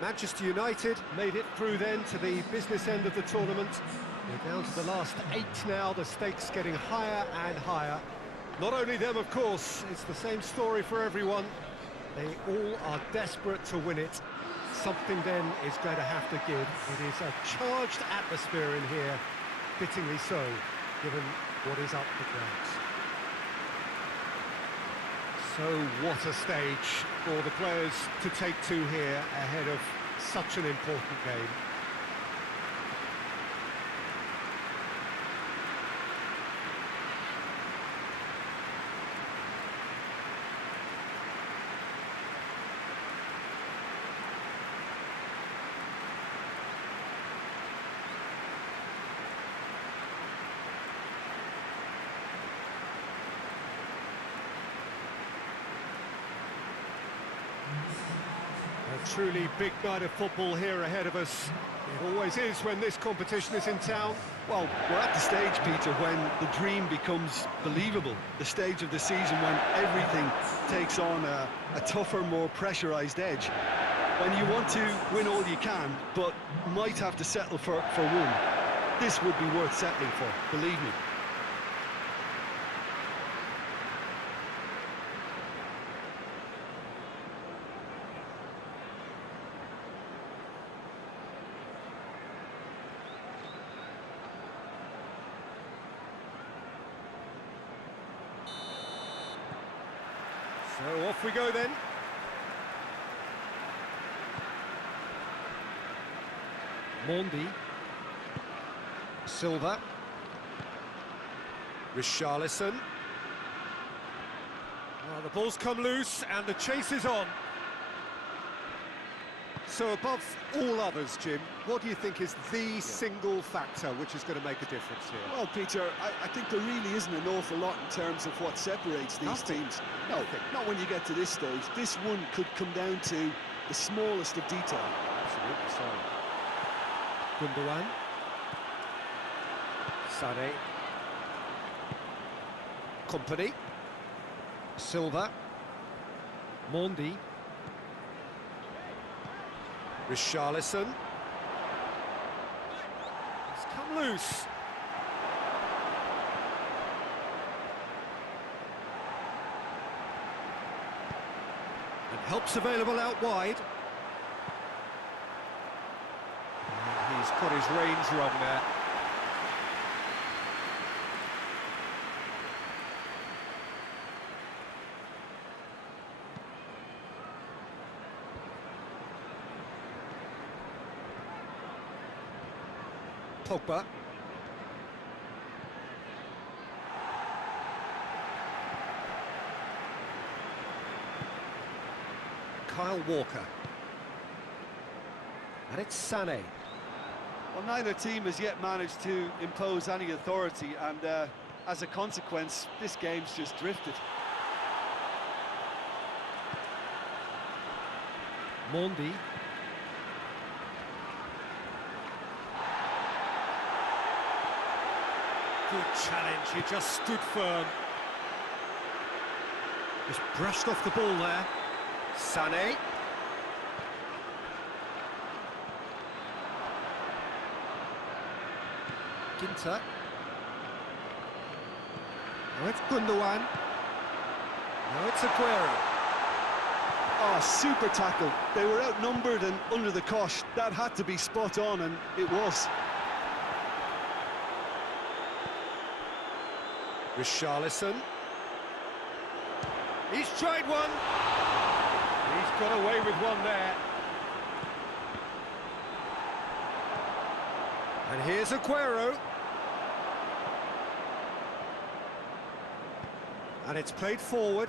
Manchester United made it through then to the business end of the tournament. They're down to the last 8 now, the stakes getting higher and higher. Not only them, of course, it's the same story for everyone. They all are desperate to win it. Something then is going to have to give. It is a charged atmosphere in here, fittingly so, given what is up for grabs. So what a stage for the players to take to here ahead of such an important game. A truly big night of football here ahead of us. It always is when this competition is in town. Well, we're at the stage, Peter, when the dream becomes believable. The stage of the season when everything takes on a tougher, more pressurised edge. When you want to win all you can, but might have to settle for one. This would be worth settling for, believe me. So off we go then. Mondi. Silva. Richarlison. Well, the ball's come loose and the chase is on. So above all others, Jim, what do you think is the single factor which is going to make a difference here? Well, Peter, I think there really isn't an awful lot in terms of what separates these teams. No, not when you get to this stage. This one could come down to the smallest of detail. Absolutely so. Gundogan. Sané. Company. Silva. Mondi. Richarlison. It's come loose. And help's available out wide. And he's got his range wrong there. Pogba. Kyle Walker. And it's Sané. Well, neither team has yet managed to impose any authority, and as a consequence, this game's just drifted. Mondi. Good challenge, he just stood firm. Just brushed off the ball there. Sané. Ginter. Now it's Gundogan. Now it's Aguero. Oh, super tackle. They were outnumbered and under the cosh. That had to be spot on, and it was. Richarlison. He's tried one. He's got away with one there. And here's Aguero. And it's played forward.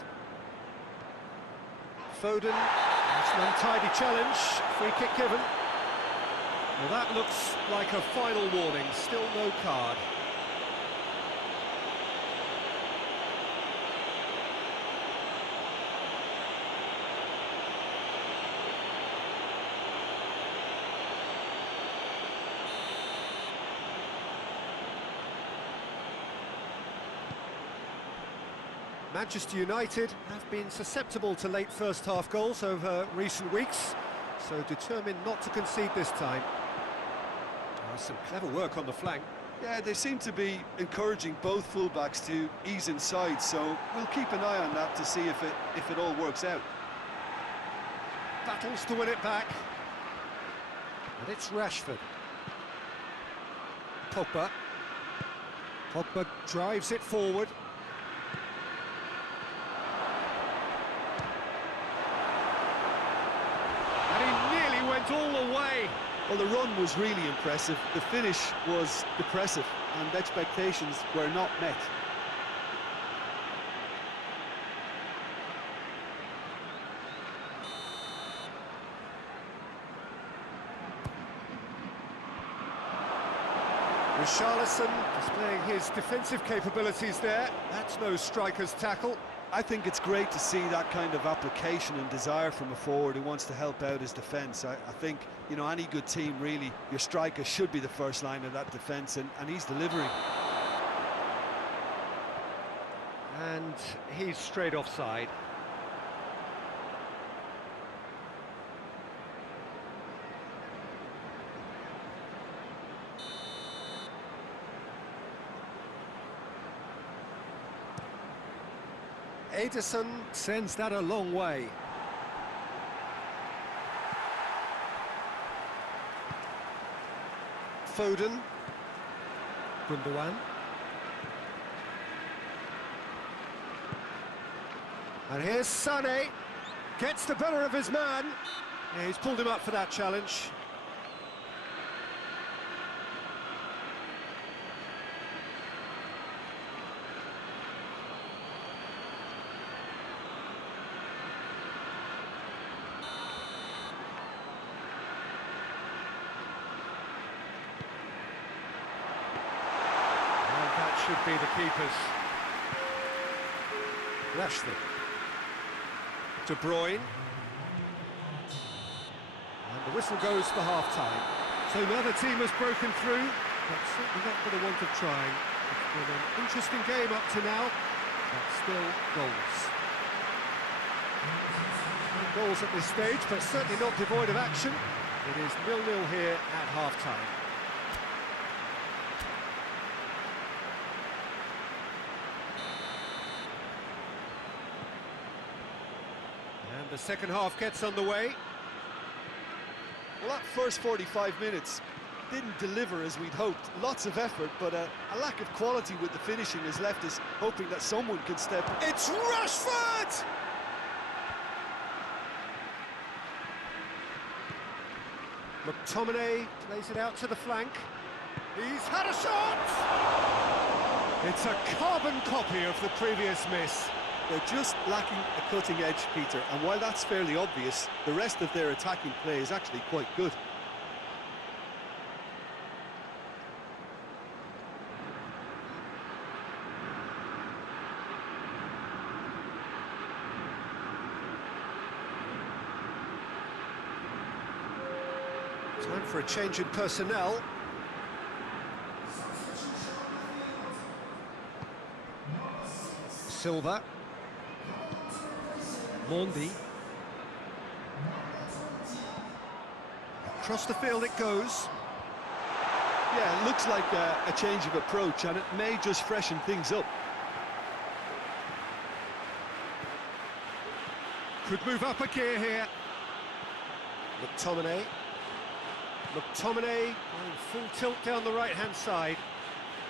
Foden. That's an untidy challenge. Free kick given. Well, that looks like a final warning. Still no card. Manchester United have been susceptible to late first-half goals over recent weeks. so determined not to concede this time. Oh, some clever work on the flank. Yeah, they seem to be encouraging both fullbacks to ease inside, so we'll keep an eye on that to see if it all works out. Battles to win it back. And it's Rashford. Pogba. Pogba drives it forward. And he nearly went all the way. Well, the run was really impressive. The finish was depressive, and expectations were not met. Richarlison displaying his defensive capabilities there. That's no striker's tackle. I think it's great to see that kind of application and desire from a forward who wants to help out his defence. I think, you know, any good team, really, your striker should be the first line of that defence, and he's delivering. And he's straight offside. Ederson sends that a long way. Foden. Gundogan. And here's Sané. Gets the better of his man. Yeah, he's pulled him up for that challenge. Should be the keepers. Rashford. De Bruyne. And the whistle goes for half-time. So now the team has broken through, but certainly not for the want of trying. It's been an interesting game up to now, but still goals. No goals at this stage, but certainly not devoid of action. It is 0-0 here at half-time. The second half gets underway. Well, that first 45 minutes didn't deliver as we'd hoped. Lots of effort, but a lack of quality with the finishing has left us hoping that someone can step. It's Rashford! McTominay plays it out to the flank. He's had a shot! It's a carbon copy of the previous miss. They're just lacking a cutting edge, Peter, and while that's fairly obvious, the rest of their attacking play is actually quite good. Time for a change in personnel. Silva. Mondi. Across the field it goes. Yeah, it looks like a change of approach, and it may just freshen things up. Could move up a gear here. McTominay. McTominay going full tilt down the right-hand side.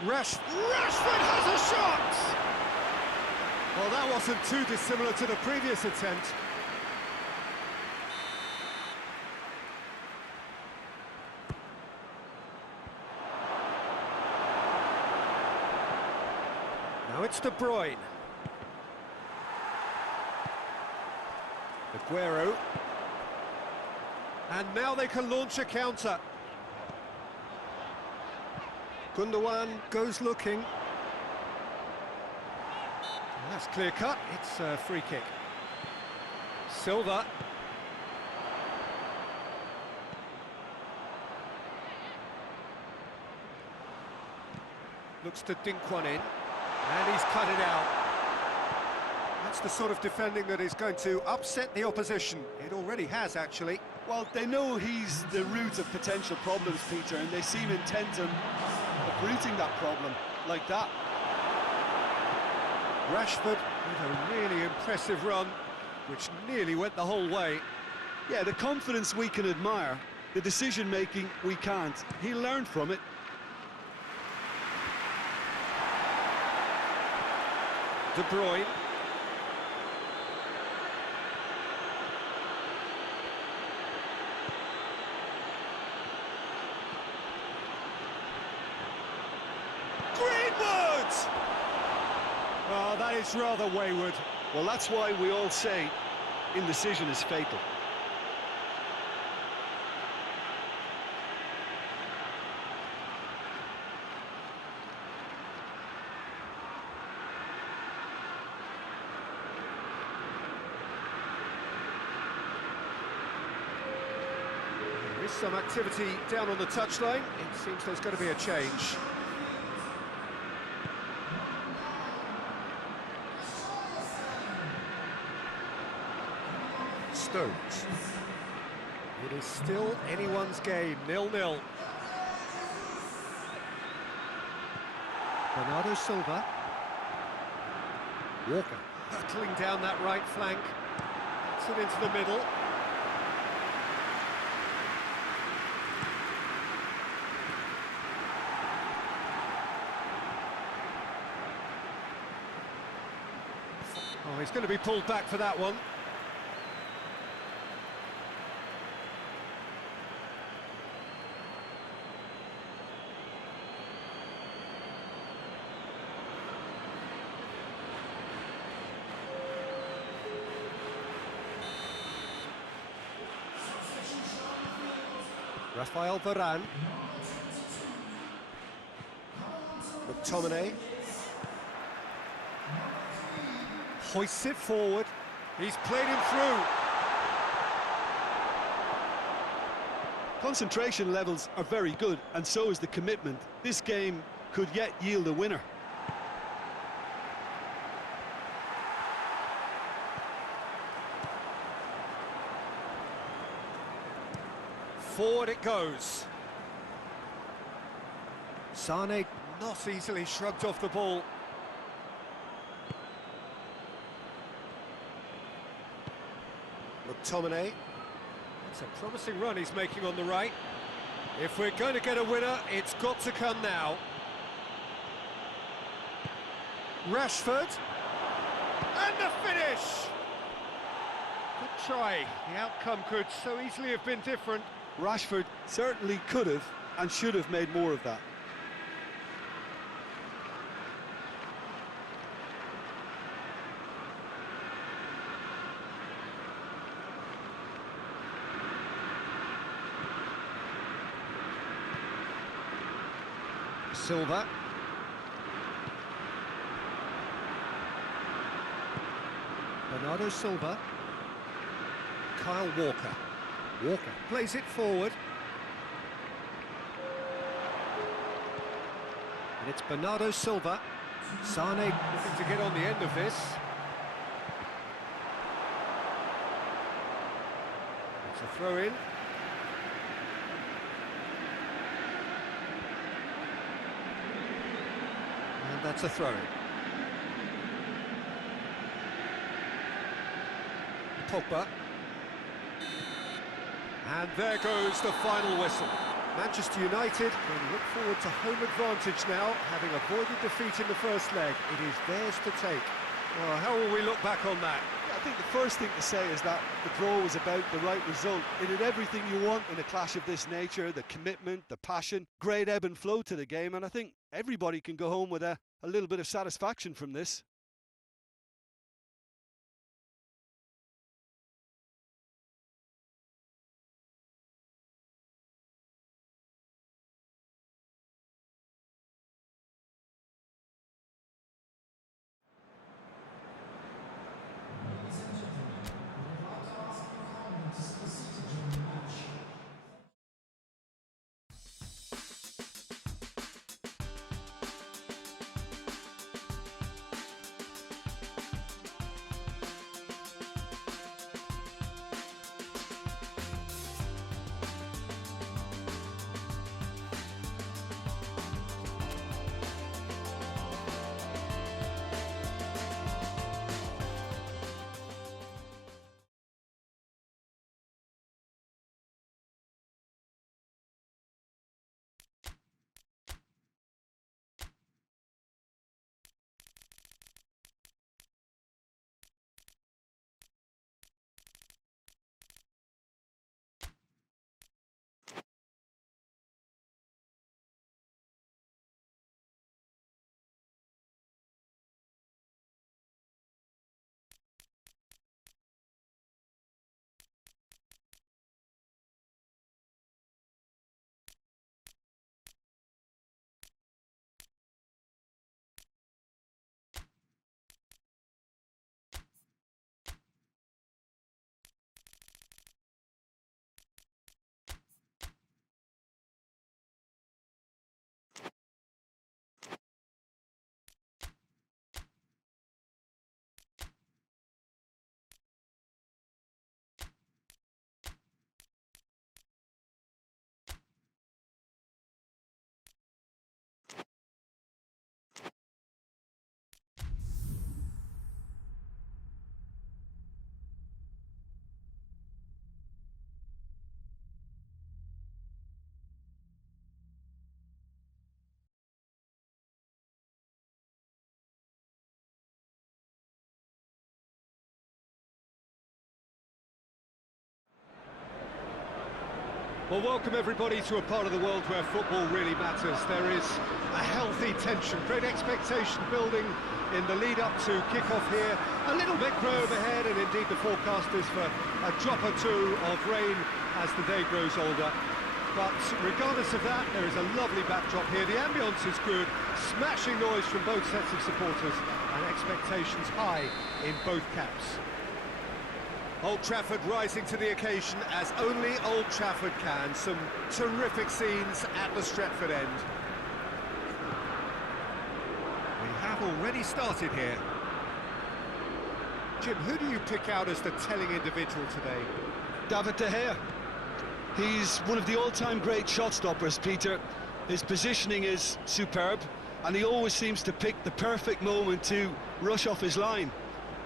Rashford has a shot! Well, that wasn't too dissimilar to the previous attempt. Now it's De Bruyne. Aguero. And now they can launch a counter. Gundogan goes looking. That's clear cut, it's a free kick. Silva. Looks to dink one in, and he's cut it out. That's the sort of defending that is going to upset the opposition. It already has, actually. Well, they know he's the root of potential problems, Peter, and they seem intent on uprooting that problem like that. Rashford with a really impressive run, which nearly went the whole way. Yeah, the confidence we can admire, the decision-making we can't. He learned from it. De Bruyne. Greenwood! Oh, that is rather wayward. Well, that's why we all say indecision is fatal. There is some activity down on the touchline. It seems there's going to be a change. Stones. It is still anyone's game, 0-0. Bernardo Silva. Walker hurtling down that right flank. Gets it into the middle. Oh, he's going to be pulled back for that one. Rafael Varane. McTominay. Hoists it forward. He's played him through. Concentration levels are very good, and so is the commitment. This game could yet yield a winner. Forward it goes. Sane not easily shrugged off the ball. McTominay. It's a promising run he's making on the right. If we're going to get a winner, it's got to come now. Rashford. And the finish! Good try. The outcome could so easily have been different. Rashford certainly could have and should have made more of that. Silva. Bernardo Silva. Kyle Walker. Walker plays it forward. And it's Bernardo Silva. Sane looking to get on the end of this. It's a throw-in. And that's a throw-in. Pogba. And there goes the final whistle. Manchester United can look forward to home advantage now, having avoided defeat in the first leg. It is theirs to take. Well, how will we look back on that? I think the first thing to say is that the draw was about the right result. It had everything you want in a clash of this nature, the commitment, the passion, great ebb and flow to the game, and I think everybody can go home with a little bit of satisfaction from this. Well, welcome everybody to a part of the world where football really matters. There is a healthy tension, great expectation building in the lead-up to kick-off here. A little bit grey overhead, and indeed the forecast is for a drop or two of rain as the day grows older. But regardless of that, there is a lovely backdrop here. The ambience is good, smashing noise from both sets of supporters, and expectations high in both camps. Old Trafford rising to the occasion as only Old Trafford can. Some terrific scenes at the Stretford end. We have already started here. Jim, who do you pick out as the telling individual today? David De Gea. He's one of the all-time great shot stoppers, Peter. His positioning is superb, and he always seems to pick the perfect moment to rush off his line.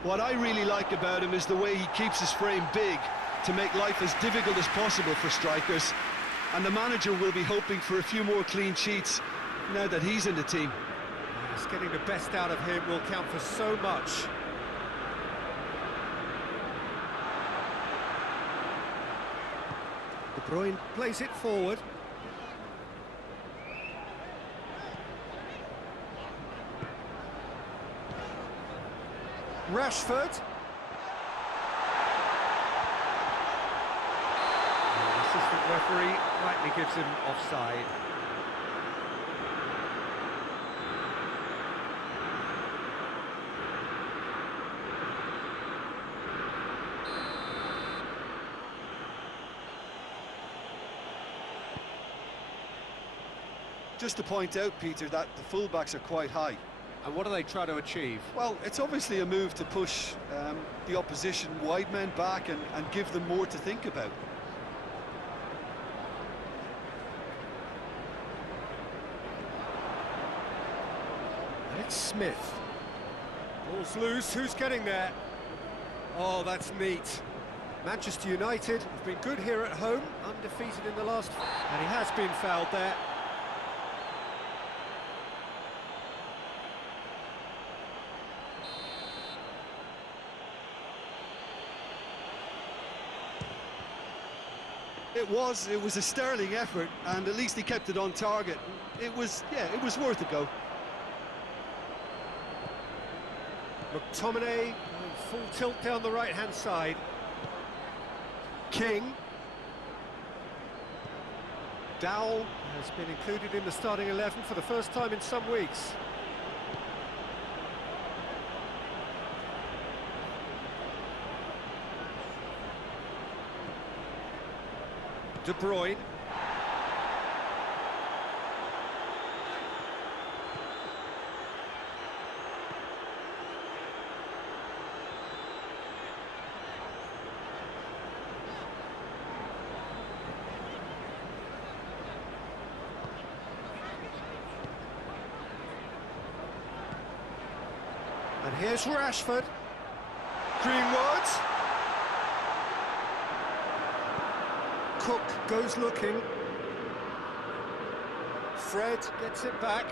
What I really like about him is the way he keeps his frame big to make life as difficult as possible for strikers. And the manager will be hoping for a few more clean sheets now that he's in the team. Yes, getting the best out of him will count for so much. De Bruyne plays it forward. Rashford. The assistant referee rightly gives him offside. Just to point out, Peter, that the fullbacks are quite high. And what do they try to achieve? Well, it's obviously a move to push the opposition wide men back and give them more to think about. It's Smith. Ball's loose, who's getting there? Oh, that's neat. Manchester United have been good here at home, undefeated in the last... And he has been fouled there. It was a sterling effort, and at least he kept it on target. It was worth a go. McTominay going full tilt down the right-hand side. King. Dowell has been included in the starting 11 for the first time in some weeks. De Bruyne. And here's Rashford. Greenwood. Cook goes looking. Fred gets it back.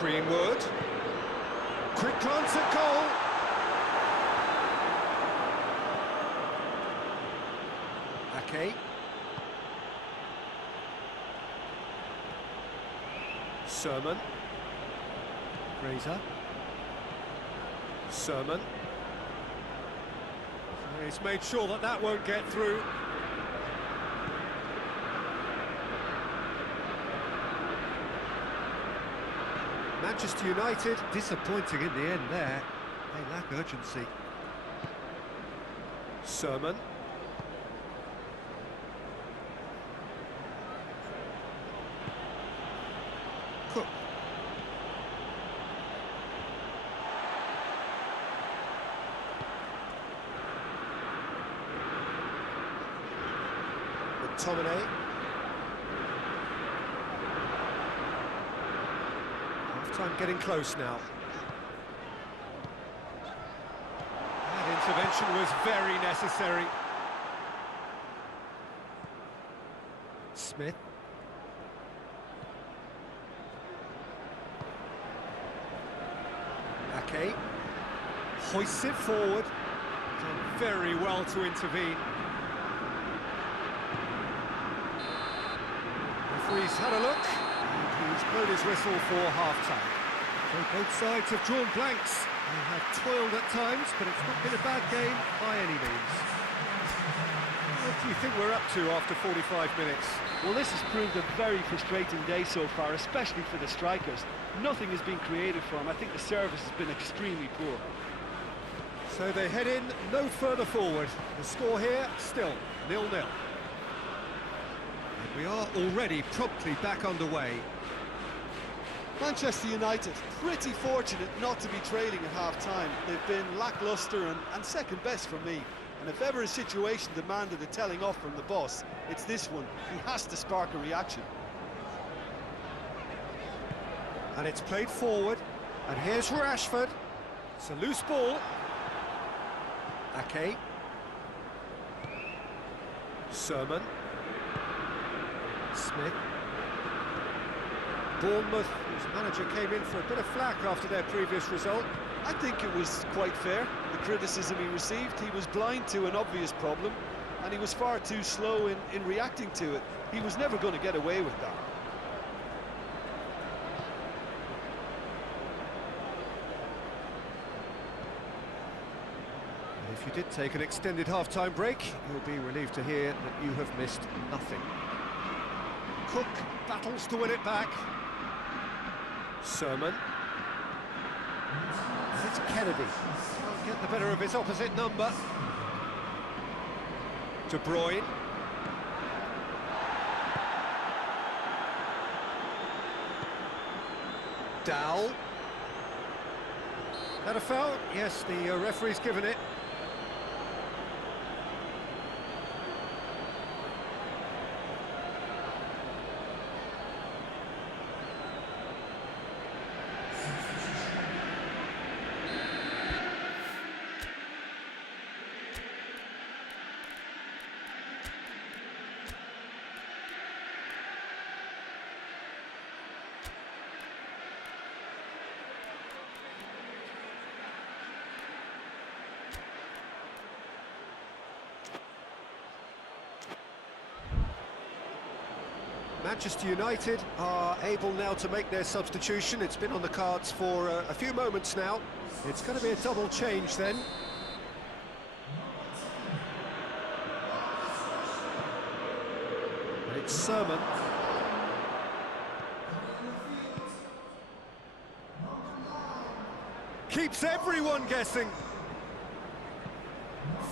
Greenwood. Quick glance at goal. Ake. Sermon. Fraser. Sermon. He's made sure that that won't get through. Manchester United disappointing in the end there. They lack urgency. Sermon. Cook. McTominay. Half-time getting close now. That intervention was very necessary. Smith. Ake. Hoists it forward. Done very well to intervene. Referee's had a look, and he's blown his whistle for half-time. So both sides have drawn blanks. They have toiled at times, but it's not been a bad game by any means. What do you think we're up to after 45 minutes? Well, this has proved a very frustrating day so far, especially for the strikers. Nothing has been created for them. I think the service has been extremely poor. So they head in no further forward. The score here, still 0-0. And we are already promptly back underway. Manchester United, pretty fortunate not to be trailing at half-time. They've been lacklustre and second best for me. And if ever a situation demanded a telling off from the boss, it's this one. He has to spark a reaction. And it's played forward. And here's Rashford. It's a loose ball. Ake. Sermon. Smith. Bournemouth, whose manager came in for a bit of flack after their previous result. I think it was quite fair, the criticism he received. He was blind to an obvious problem, and he was far too slow in reacting to it. He was never going to get away with that. And if you did take an extended half-time break, you'll be relieved to hear that you have missed nothing. Cook battles to win it back. Sermon. And it's Kennedy. Can't get the better of his opposite number. De Bruyne. Dowell. That a foul? Yes, the referee's given it. Manchester United are able now to make their substitution. It's been on the cards for a few moments now. It's going to be a double change then. And it's Sermon. Keeps everyone guessing.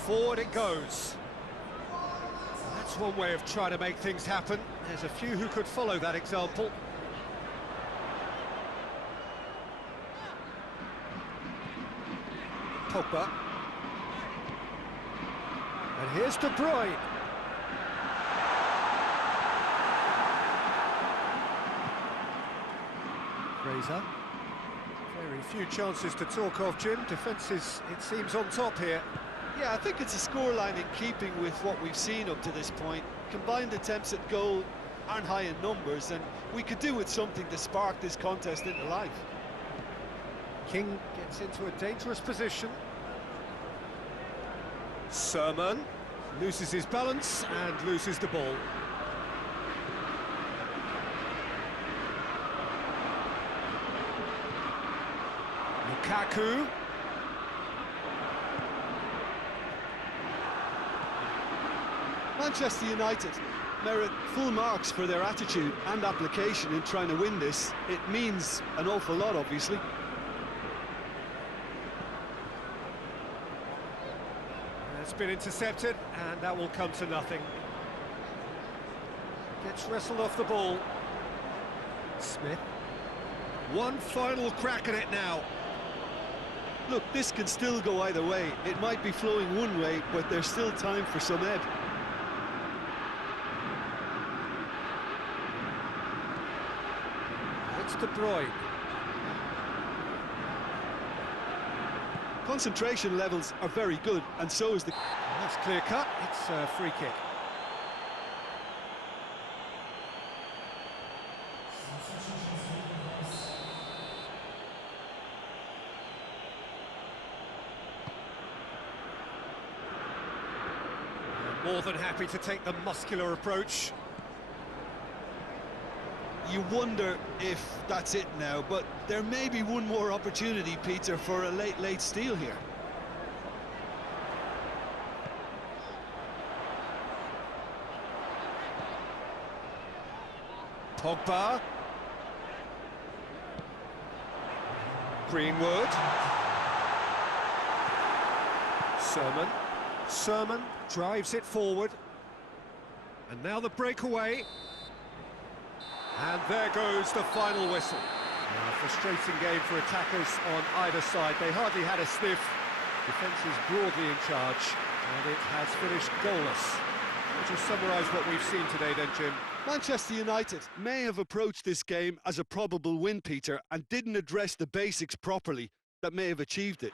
Forward it goes. That's one way of trying to make things happen. There's a few who could follow that example. Pogba. And here's De Bruyne. Fraser. Very few chances to talk of, Jim. Defence is, it seems, on top here. Yeah, I think it's a scoreline in keeping with what we've seen up to this point. Combined attempts at goal aren't high in numbers, and we could do with something to spark this contest into life. King gets into a dangerous position. Sermon loses his balance and loses the ball. Lukaku. Manchester United merit full marks for their attitude and application in trying to win this. It means an awful lot, obviously. It's been intercepted, and that will come to nothing. Gets wrestled off the ball. Smith. One final crack at it now. Look, this can still go either way. It might be flowing one way, but there's still time for some ebb. It's De Bruyne. Concentration levels are very good, and so is the... That's clear cut. It's a free kick. More than happy to take the muscular approach. You wonder if that's it now, but there may be one more opportunity, Peter, for a late steal here. Pogba. Greenwood. Sermon drives it forward. And now the breakaway. And there goes the final whistle. Now, a frustrating game for attackers on either side. They hardly had a sniff. Defence is broadly in charge, and it has finished goalless. We'll just summarise what we've seen today then, Jim. Manchester United may have approached this game as a probable win, Peter, and didn't address the basics properly that may have achieved it.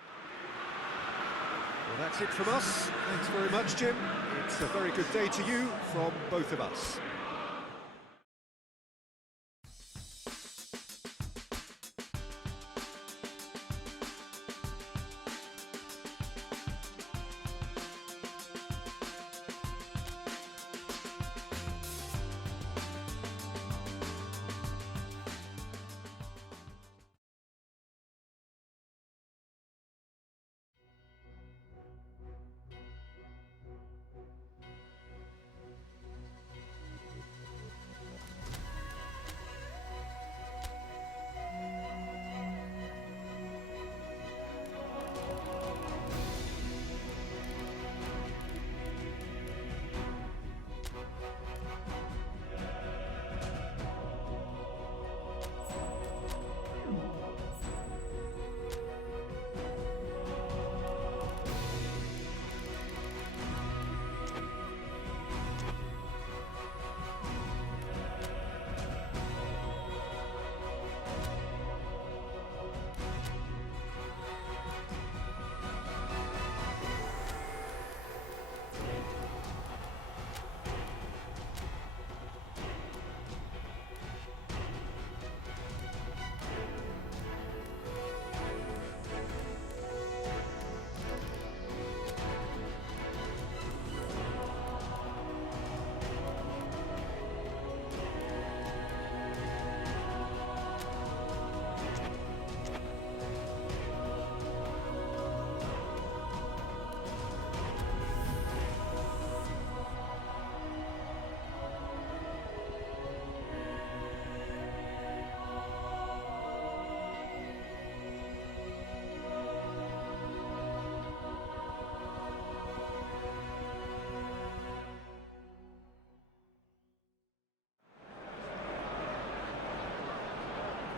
Well, that's it from us. Thanks very much, Jim. It's a very good day to you from both of us.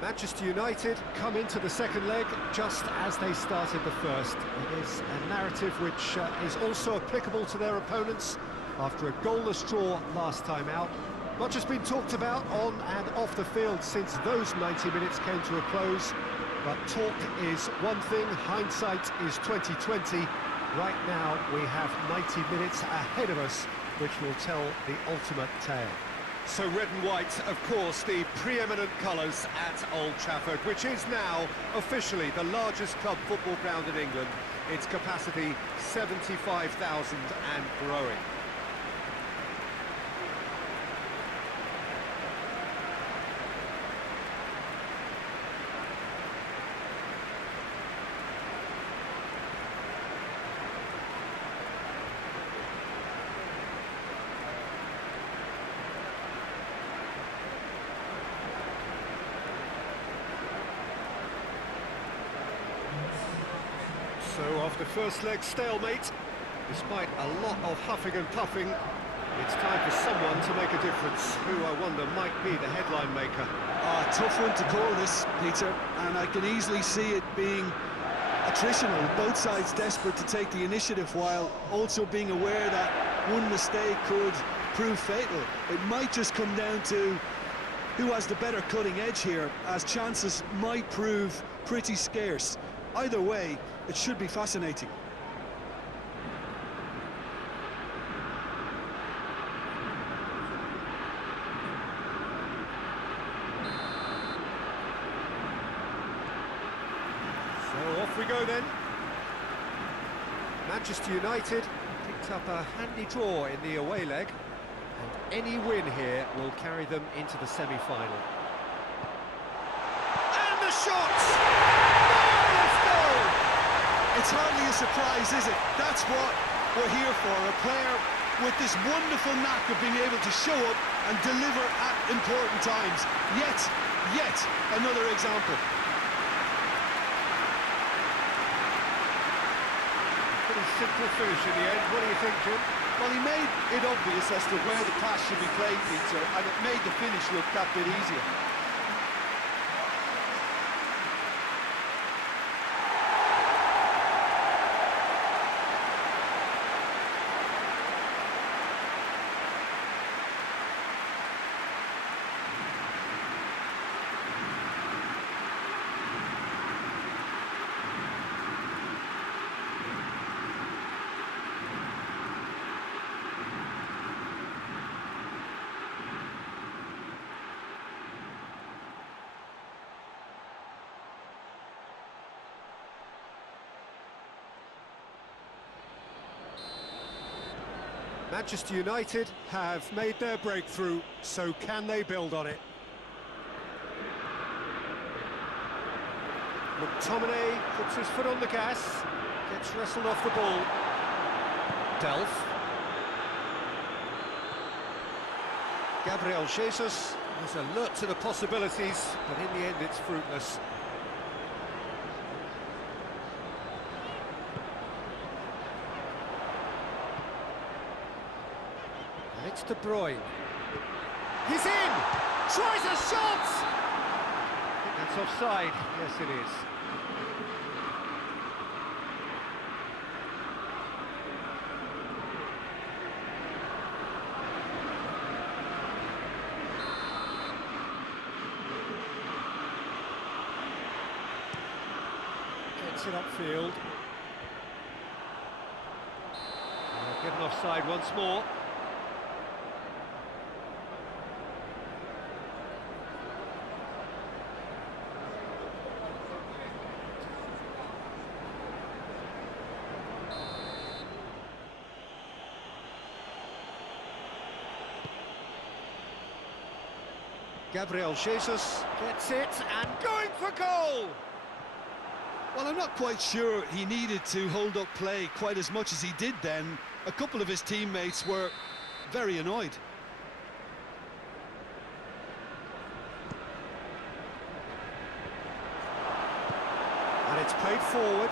Manchester United come into the second leg just as they started the first. It is a narrative which is also applicable to their opponents after a goalless draw last time out. Much has been talked about on and off the field since those 90 minutes came to a close. But talk is one thing, hindsight is 2020. Right now we have 90 minutes ahead of us, which will tell the ultimate tale. So red and white, of course, the preeminent colours at Old Trafford, which is now officially the largest club football ground in England. Its capacity 75,000 and growing. So after first leg stalemate, despite a lot of huffing and puffing, it's time for someone to make a difference. Who, I wonder, might be the headline maker. Tough one to call this, Peter, and I can easily see it being attritional. Both sides desperate to take the initiative while also being aware that one mistake could prove fatal. It might just come down to who has the better cutting edge here, as chances might prove pretty scarce. Either way, it should be fascinating. So off we go then. Manchester United pick picked up a handy draw in the away leg, and any win here will carry them into the semi-final. And the shot! Marvellous goal! It's hardly a surprise, is it? That's what we're here for, a player with this wonderful knack of being able to show up and deliver at important times. Yet another example. Pretty simple finish in the end. What do you think, Jim? Well, he made it obvious as to where the pass should be played, Peter, and it made the finish look that bit easier. Manchester United have made their breakthrough, so can they build on it? McTominay puts his foot on the gas, gets wrestled off the ball. Delph. Gabriel Jesus is alert to the possibilities, but in the end it's fruitless. And it's De Bruyne. He's in! Tries a shot! I think that's offside. Yes, it is. Gets it upfield. Given offside once more. Gabriel Jesus gets it and going for goal! Well, I'm not quite sure he needed to hold up play quite as much as he did then. A couple of his teammates were very annoyed. And it's played forward.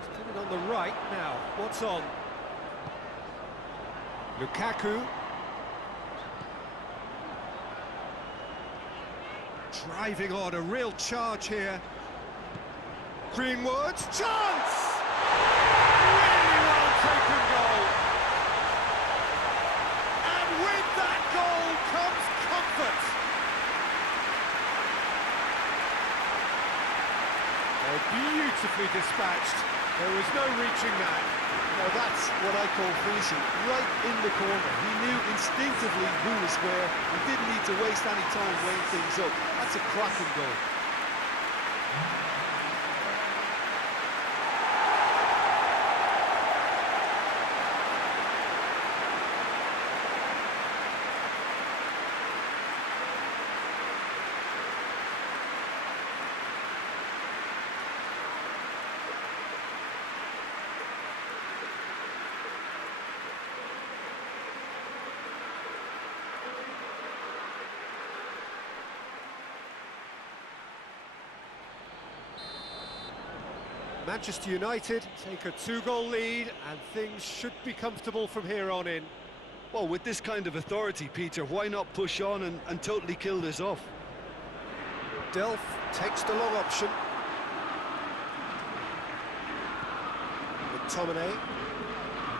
It's coming on the right now. What's on? Lukaku. Driving on, a real charge here. Greenwood, chance! Really well taken goal. And with that goal comes comfort. Oh, beautifully dispatched. There was no reaching that. Now that's what I call finishing, right in the corner. He knew instinctively who was where, and didn't need to waste any time weighing things up. That's a cracking goal. Manchester United take a 2-goal lead and things should be comfortable from here on in. Well, with this kind of authority, Peter, why not push on and totally kill this off? Delph takes the long option. McTominay.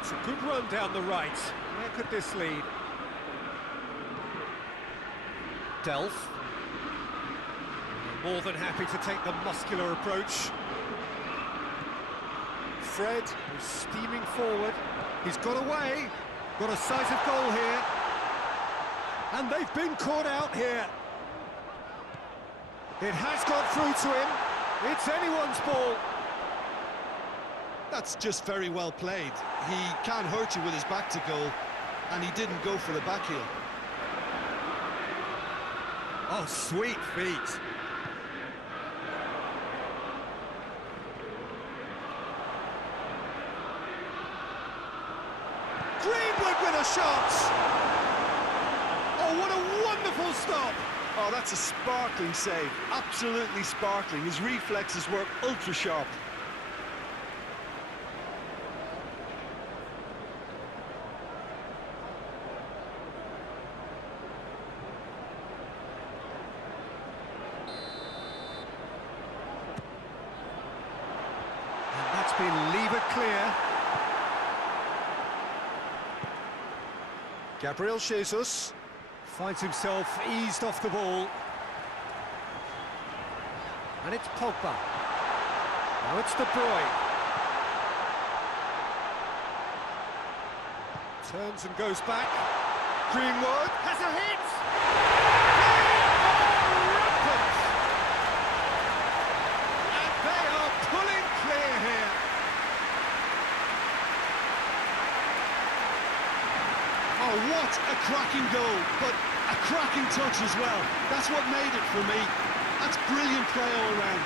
It's a good run down the right. Where could this lead? Delph. More than happy to take the muscular approach. Fred, who's steaming forward. He's got away. Got a sight of goal here. And they've been caught out here. It has got through to him. It's anyone's ball. That's just very well played. He can't hurt you with his back to goal, and he didn't go for the back heel. Oh, sweet feet. Greenwood with a shot! Oh, what a wonderful stop! Oh, that's a sparkling save. Absolutely sparkling. His reflexes were ultra sharp. And that's been levered clear. Gabriel Jesus Finds himself eased off the ball. And it's Pogba. Now it's De Bruyne. Turns and goes back. Greenwood has a hit! Rampant! And they are pulling clear here. Oh, what a cracking goal, but a cracking touch as well. That's what made it for me. That's brilliant play all round.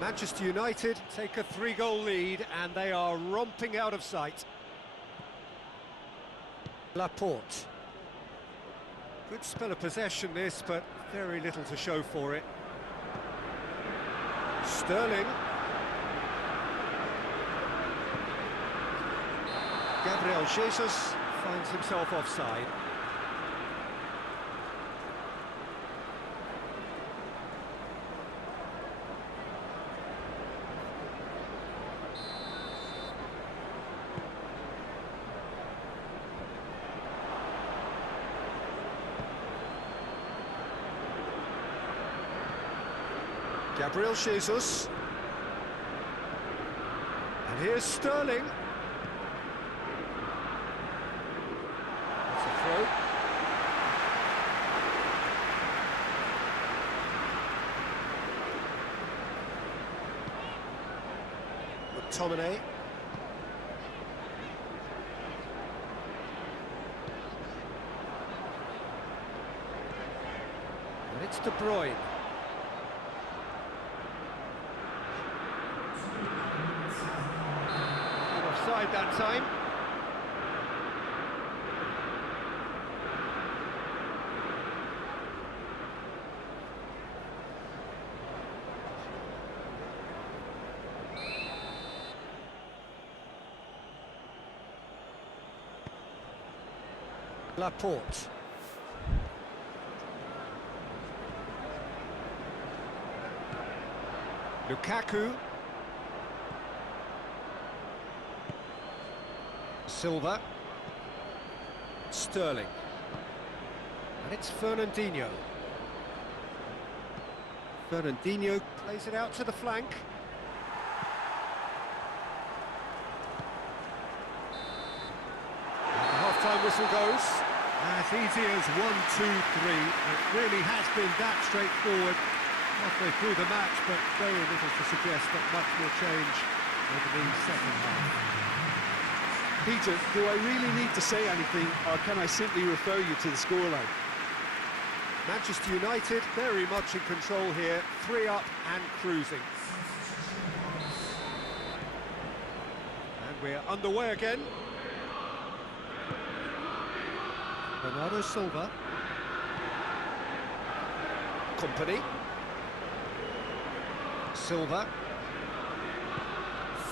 Manchester United take a 3-goal lead and they are romping out of sight. Laporte. Good spell of possession this, but very little to show for it. Sterling. Gabriel Jesus finds himself offside. Gabriel Jesus. And here's Sterling. It's a throw. McTominay. And it's De Bruyne. Offside that time. Laporte. Lukaku. Silva. Sterling. And it's Fernandinho. Fernandinho plays it out to the flank. And the half-time whistle goes. As easy as 1, 2, 3. It really has been that straightforward halfway through the match, but very little to suggest that much will change over the second half. Peter, do I really need to say anything, or can I simply refer you to the scoreline? Manchester United very much in control here, 3 up and cruising. And we're underway again. Bernardo Silva. Company. Silva.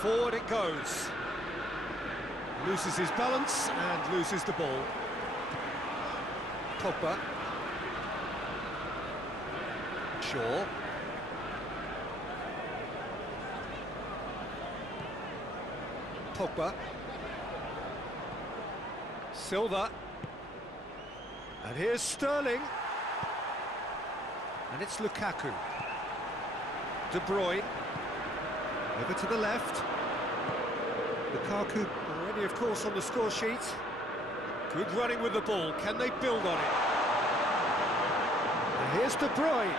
Forward it goes. Loses his balance and loses the ball. Pogba. Shaw. Pogba. Silva. And here's Sterling. And it's Lukaku. De Bruyne. Over to the left. Lukaku already, of course, on the score sheet. Good running with the ball. Can they build on it? And here's De Bruyne.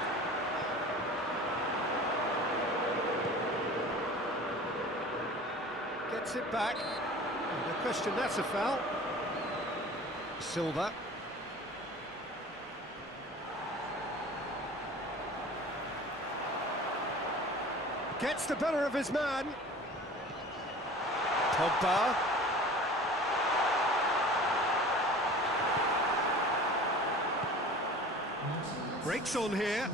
Gets it back. No question, that's a foul. Silva. Gets the better of his man. Pogba. Breaks on here.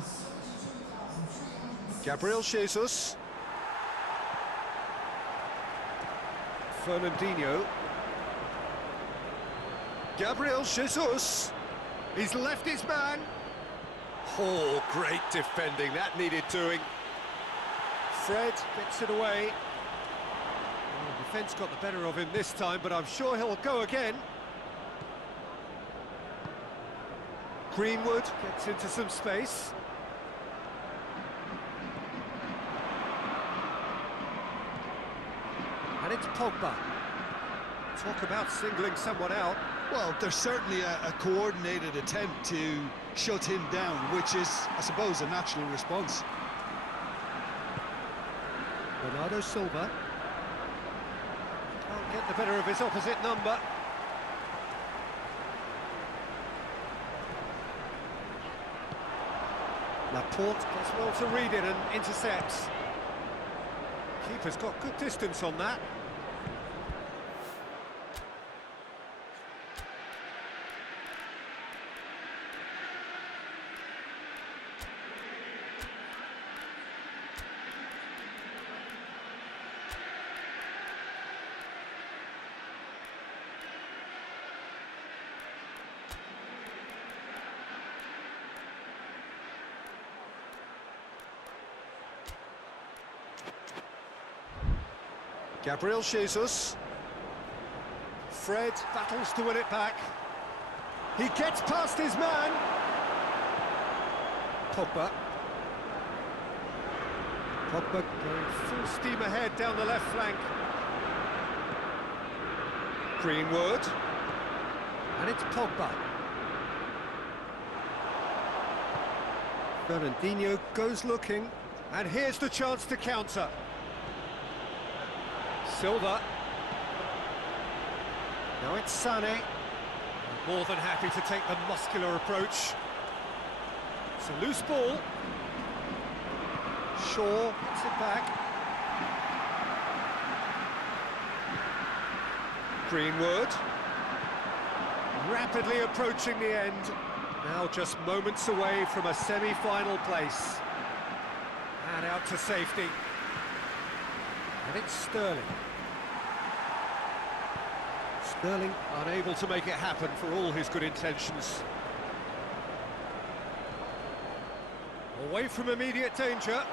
Gabriel Jesus. Fernandinho. Gabriel Jesus. He's left his man. Oh, great defending. That needed doing. Fred gets it away. Oh, the defence got the better of him this time, but I'm sure he'll go again. Greenwood gets into some space. And it's Pogba. Talk about singling someone out. Well, there's certainly a coordinated attempt to shut him down, which is, I suppose, a natural response. Bernardo Silva. Can't get the better of his opposite number. Laporte does well to read it and intercepts. Keeper's got good distance on that. Gabriel Jesus. Fred battles to win it back. He gets past his man. Pogba. Pogba going full steam ahead down the left flank. Greenwood. And it's Pogba. Fernandinho goes looking. And here's the chance to counter. Silva. Now it's Sané. More than happy to take the muscular approach. It's a loose ball. Shaw gets it back. Greenwood. Rapidly approaching the end. Now just moments away from a semi-final place. And out to safety. And it's Sterling. Sterling unable to make it happen for all his good intentions. Away from immediate danger.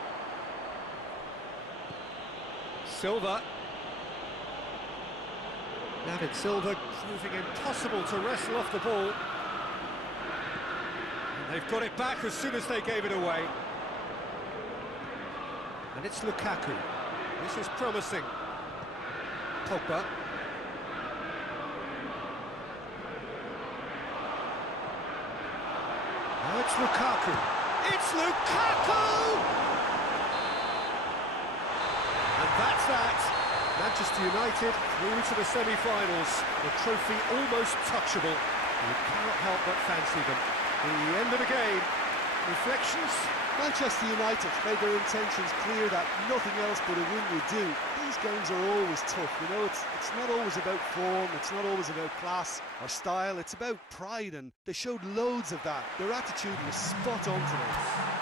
Silva. David Silva proving impossible to wrestle off the ball. And they've got it back as soon as they gave it away. And it's Lukaku. This is promising. Pogba. Now it's Lukaku. It's Lukaku! And that's that. Manchester United through to the semi-finals. The trophy almost touchable. You cannot help but fancy them. The end of the game. Reflections? Manchester United made their intentions clear that nothing else but a win would do. These games are always tough, you know, it's not always about form, it's not always about class or style, it's about pride, and they showed loads of that. Their attitude was spot on today.